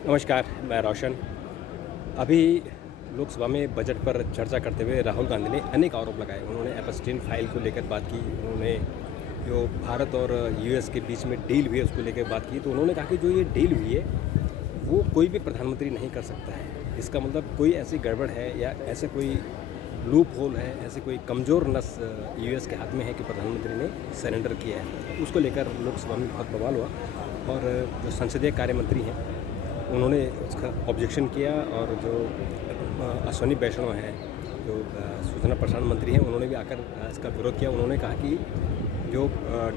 नमस्कार, मैं रोशन। अभी लोकसभा में बजट पर चर्चा करते हुए राहुल गांधी ने अनेक आरोप लगाए। उन्होंने एपस्टीन फाइल को लेकर बात की, उन्होंने जो भारत और यूएस के बीच में डील हुई है उसको लेकर बात की। तो उन्होंने कहा कि जो ये डील हुई है वो कोई भी प्रधानमंत्री नहीं कर सकता है। इसका मतलब कोई ऐसी गड़बड़ है या ऐसा कोई लूप होल है, ऐसे कोई कमज़ोर नस यूएस के हाथ में है कि प्रधानमंत्री ने सरेंडर किया है। उसको लेकर लोकसभा में बहुत बवाल हुआ और जो संसदीय कार्य मंत्री हैं उन्होंने उसका ऑब्जेक्शन किया। और जो अश्विनी वैष्णव हैं, जो सूचना प्रसारण मंत्री हैं, उन्होंने भी आकर इसका विरोध किया। उन्होंने कहा कि जो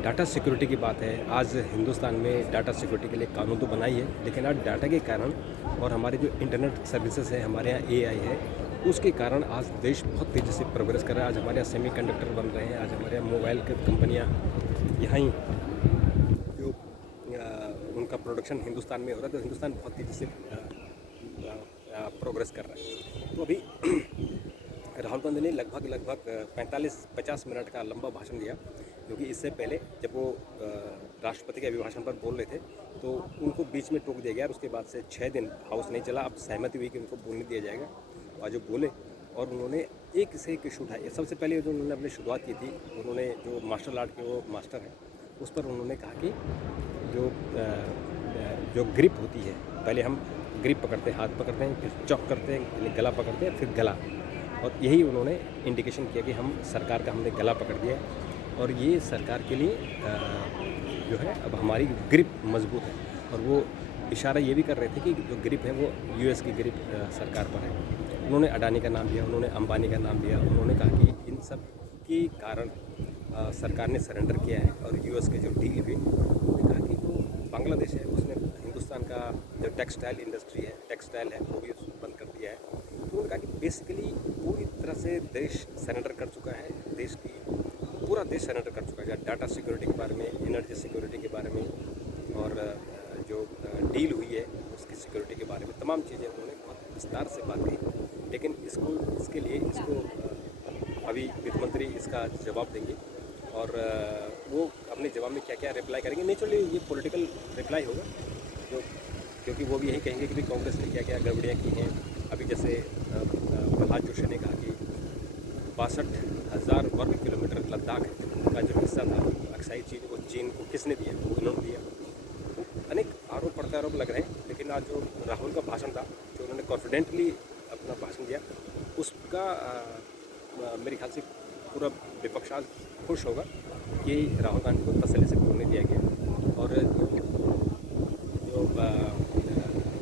डाटा सिक्योरिटी की बात है, आज हिंदुस्तान में डाटा सिक्योरिटी के लिए कानून तो बनाई है, लेकिन आज डाटा के कारण और हमारे जो इंटरनेट सर्विसेज है, हमारे यहाँ एआई है, उसके कारण आज देश बहुत तेज़ी से प्रोग्रेस कर रहा है। आज हमारे यहाँ सेमीकंडक्टर बन रहे हैं, आज हमारे यहाँ मोबाइल की कंपनियाँ यहाँ ही जो उनका प्रोडक्शन हिंदुस्तान में हो रहा है, तो हिंदुस्तान बहुत तेज़ी से प्रोग्रेस कर रहा है। तो अभी राहुल गांधी ने लगभग 45-50 मिनट का लंबा भाषण दिया, क्योंकि इससे पहले जब वो राष्ट्रपति के अभिभाषण पर बोल रहे थे तो उनको बीच में टोक दिया गया और उसके बाद से 6 दिन हाउस नहीं चला। अब सहमति हुई कि उनको बोलने दिया जाएगा और जो बोले और उन्होंने एक से एक इशू उठाए। सबसे पहले जो उन्होंने अपनी शुरुआत की थी, उन्होंने जो मार्शल आर्ट के वो मास्टर हैं उस पर उन्होंने कहा कि जो जो ग्रिप होती है, पहले हम ग्रिप पकड़ते हैं, हाथ पकड़ते हैं, फिर चॉक करते हैं, गला पकड़ते हैं, फिर गला, और यही उन्होंने इंडिकेशन किया कि हम सरकार का हमने गला पकड़ दिया और ये सरकार के लिए जो है अब हमारी ग्रिप मजबूत है। और वो इशारा ये भी कर रहे थे कि जो ग्रिप है वो यूएस की ग्रिप सरकार पर है। उन्होंने अडानी का नाम लिया, उन्होंने अंबानी का नाम लिया। उन्होंने कहा कि इन सब के कारण सरकार ने सरेंडर किया है। और यूएस के जो डील हुई, उन्होंने कहा कि जो बांग्लादेश है उसने हिंदुस्तान का जो टेक्सटाइल इंडस्ट्री है, टेक्सटाइल है, वो भी बंद कर दिया है। तो उन्होंने कहा कि बेसिकली पूरी तरह से देश सरेंडर कर चुका है, देश की पूरा देश सरेंडर कर चुका है डाटा सिक्योरिटी के बारे में, एनर्जी सिक्योरिटी के बारे में, और जो डील हुई है उसकी सिक्योरिटी के बारे में, तमाम चीज़ें उन्होंने बहुत विस्तार से बात की। लेकिन इसके लिए अभी वित्त मंत्री इसका जवाब देंगे और वो अपने जवाब में क्या क्या रिप्लाई करेंगे। नेचुरली ये पॉलिटिकल रिप्लाई होगा, जो क्योंकि वो भी यही कहेंगे कि भी कांग्रेस ने क्या क्या गड़बड़ियाँ की हैं। अभी जैसे प्रहलाद जोशी ने कहा कि 62,000 वर्ग किलोमीटर लद्दाख का जो हिस्सा था अक्साई चीन को, चीन को किसने दिया? वो इन्होंने दिया। तो अनेक आरोप प्रत्यारोप लग रहे हैं। लेकिन आज जो राहुल का भाषण था, जो उन्होंने कॉन्फिडेंटली अपना भाषण दिया, उसका मेरे ख्याल से पूरा विपक्ष आज खुश होगा कि राहुल गांधी को तसल्ली से बोलने दिया गया। और जो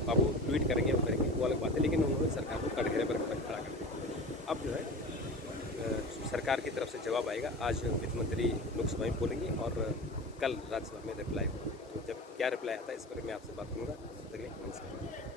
अब वो ट्वीट करेंगे वो करेंगे, वो अलग बात है, लेकिन उन्होंने सरकार को कटघरे पर खड़ा कर दिया। अब जो है सरकार की तरफ से जवाब आएगा। आज वित्त मंत्री लोकसभा में बोलेंगे और कल राज्यसभा में रिप्लाई होगा। तो जब क्या रिप्लाई आता है इस पर मैं आपसे बात करूँगा। तक के लिए नमस्कार।